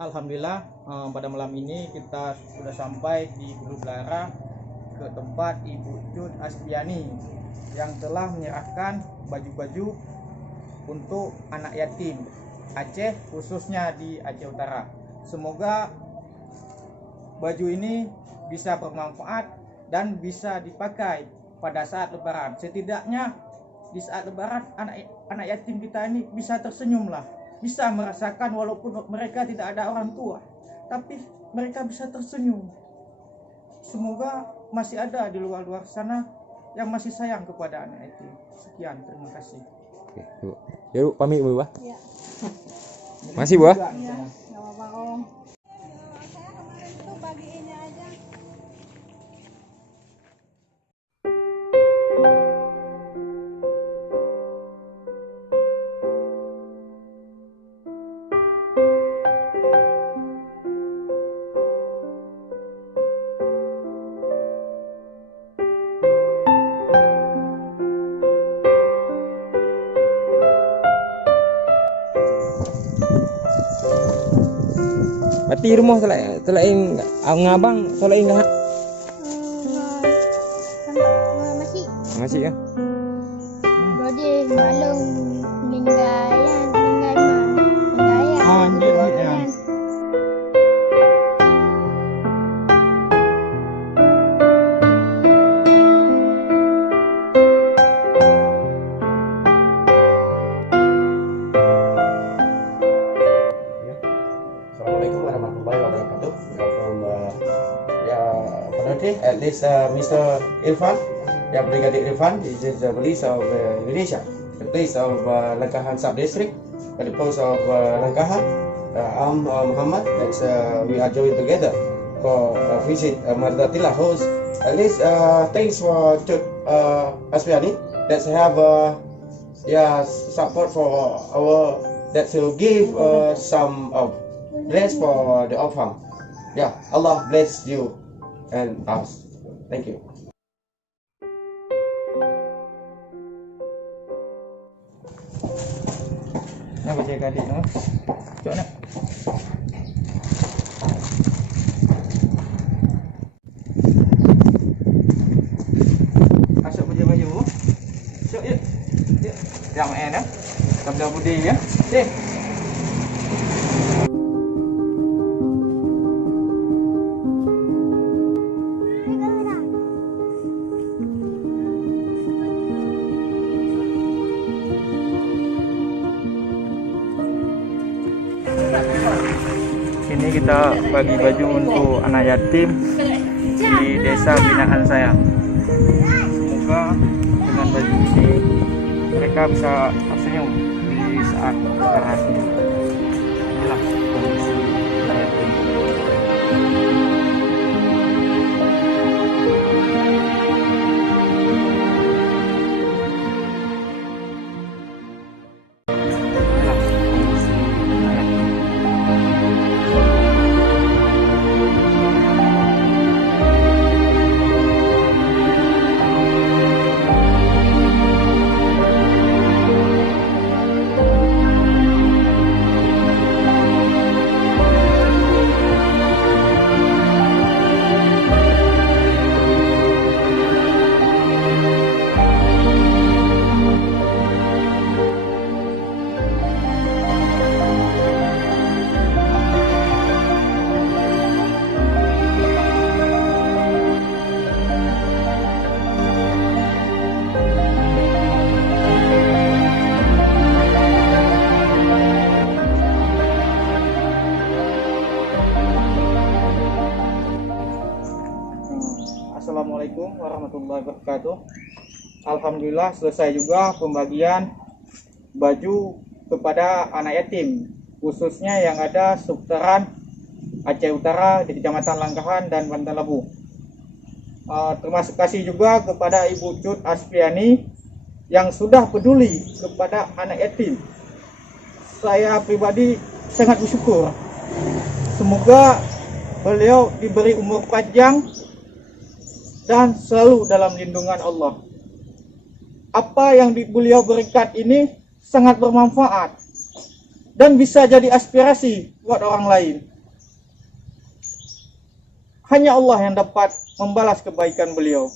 Alhamdulillah pada malam ini kita sudah sampai di Hulu Belara ke tempat Ibu Cut Asfiani yang telah menyerahkan baju-baju untuk anak yatim Aceh, khususnya di Aceh Utara. Semoga baju ini bisa bermanfaat dan bisa dipakai pada saat Lebaran. Setidaknya di saat Lebaran anak yatim kita ini bisa tersenyum lah, bisa merasakan walaupun mereka tidak ada orang tua, tapi mereka bisa tersenyum. Semoga masih ada di luar sana yang masih sayang kepada anak yatim. Sekian, terima kasih. Oke, Bu. Ya, Bu, pamit Bu, Bah. Iya. Masih, Bu? Iya, enggak apa-apa, Om. Saya kemarin tuh bagi ini aja. Berarti rumah selain ngabang selain enggak masih ya? Jadi malam meninggal ya. Oh, ya. Assalamualaikum warahmatullahi wabarakatuh. From at least Mr. Irfan, Brigadier Irfan, this is the police of Indonesia, the place of Langkahan Sub-District, at the post of Langkahan. I'm Muhammad. We are joined together for visit Mardatillah host. At least thanks for Asfiani that have support for our that to give some bless for the orphan. Allah bless you and us. Thank you. Nak baca adik no. Cok nak. Masuk baju. Cok ya. Ya. Yang enak. Sabda budi ya. Deh. Ini kita bagi baju untuk anak yatim di desa binaan saya. Semoga dengan baju ini mereka bisa tersenyum di saat lebaran ini. Inilah kondisi anak yatim. Assalamualaikum warahmatullahi wabarakatuh. Alhamdulillah selesai juga pembagian baju kepada anak yatim, khususnya yang ada seputaran Aceh Utara di Kecamatan Langkahan dan Banten Labu. Terima kasih juga kepada Ibu Cut Asfiani yang sudah peduli kepada anak yatim. Saya pribadi sangat bersyukur. Semoga beliau diberi umur panjang dan selalu dalam lindungan Allah. Apa yang beliau berikan ini sangat bermanfaat dan bisa jadi aspirasi buat orang lain. Hanya Allah yang dapat membalas kebaikan beliau.